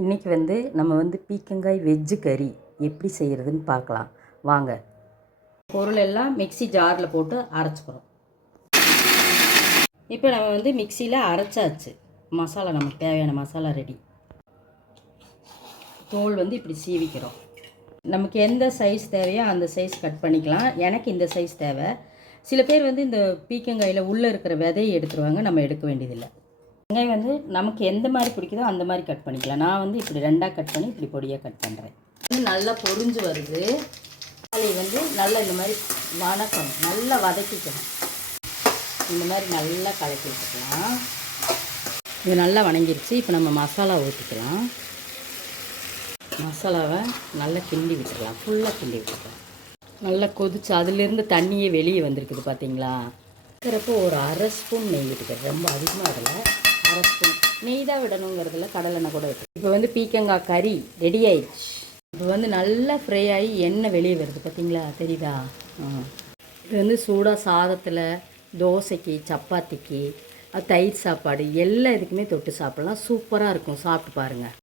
இன்றைக்கி வந்து நம்ம வந்து பீக்கங்காய் வெஜ்ஜு கறி எப்படி செய்கிறதுன்னு பார்க்கலாம். வாங்க. பொருள் எல்லாம் மிக்ஸி ஜாரில் போட்டு அரைச்சிக்கிறோம். இப்போ நம்ம வந்து மிக்சியில் அரைச்சாச்சு. மசாலா நமக்கு தேவையான மசாலா ரெடி தோல் வந்து இப்படி சீவிக்கிறோம். நமக்கு எந்த சைஸ் தேவையோ அந்த சைஸ் கட் பண்ணிக்கலாம். எனக்கு இந்த சைஸ் தேவை. சில பேர் வந்து இந்த பீக்கங்காயில் உள்ளே இருக்கிற விதையை எடுத்துருவாங்க. நம்ம எடுக்க வேண்டியதில்லை. வெங்காயம் வந்து நமக்கு எந்த மாதிரி பிடிக்குதோ அந்த மாதிரி கட் பண்ணிக்கலாம். நான் வந்து இப்படி ரெண்டாக கட் பண்ணி இப்படி பொடியாக கட் பண்ணுறேன் இது நல்லா பொறிஞ்சு வருது. தக்காளி வந்து நல்லா இந்த மாதிரி வணக்கணும். நல்லா வதக்கிக்கணும். இந்த மாதிரி நல்லா கலக்கி வச்சுக்கலாம் இது நல்லா வணங்கிருச்சு. இப்போ நம்ம மசாலா ஊற்றிக்கலாம் மசாலாவை நல்லா கிண்டி விட்டுக்கலாம். ஃபுல்லாக கிண்டி விட்டுக்கலாம். நல்லா கொதிச்சு அதுலேருந்து தண்ணியே வெளியே வந்திருக்குது பார்த்தீங்களா இருக்கிறப்போ ஒரு அரை ஸ்பூன் நெய் விட்டுக்கிறேன் ரொம்ப அதிகமாக அதில் அரை ஸ்பூன் நெய் தான் விடணுங்கிறதுல கடலெண்ணெய் கூட விட்டு இப்போ வந்து பீக்கங்காய் கறி ரெடி ஆயிடுச்சு. இப்போ வந்து நல்லா ஃப்ரை ஆகி எண்ணெய் வெளியே வருது. பார்த்தீங்களா? தெரியுதா? ஆ. இது வந்து சூடாக சாதத்தில் தோசைக்கு சப்பாத்திக்கு தயிர் சாப்பாடு எல்லா இதுக்குமே தொட்டு சாப்பிட்லாம். சூப்பராக இருக்கும். சாப்பிட்டு பாருங்கள்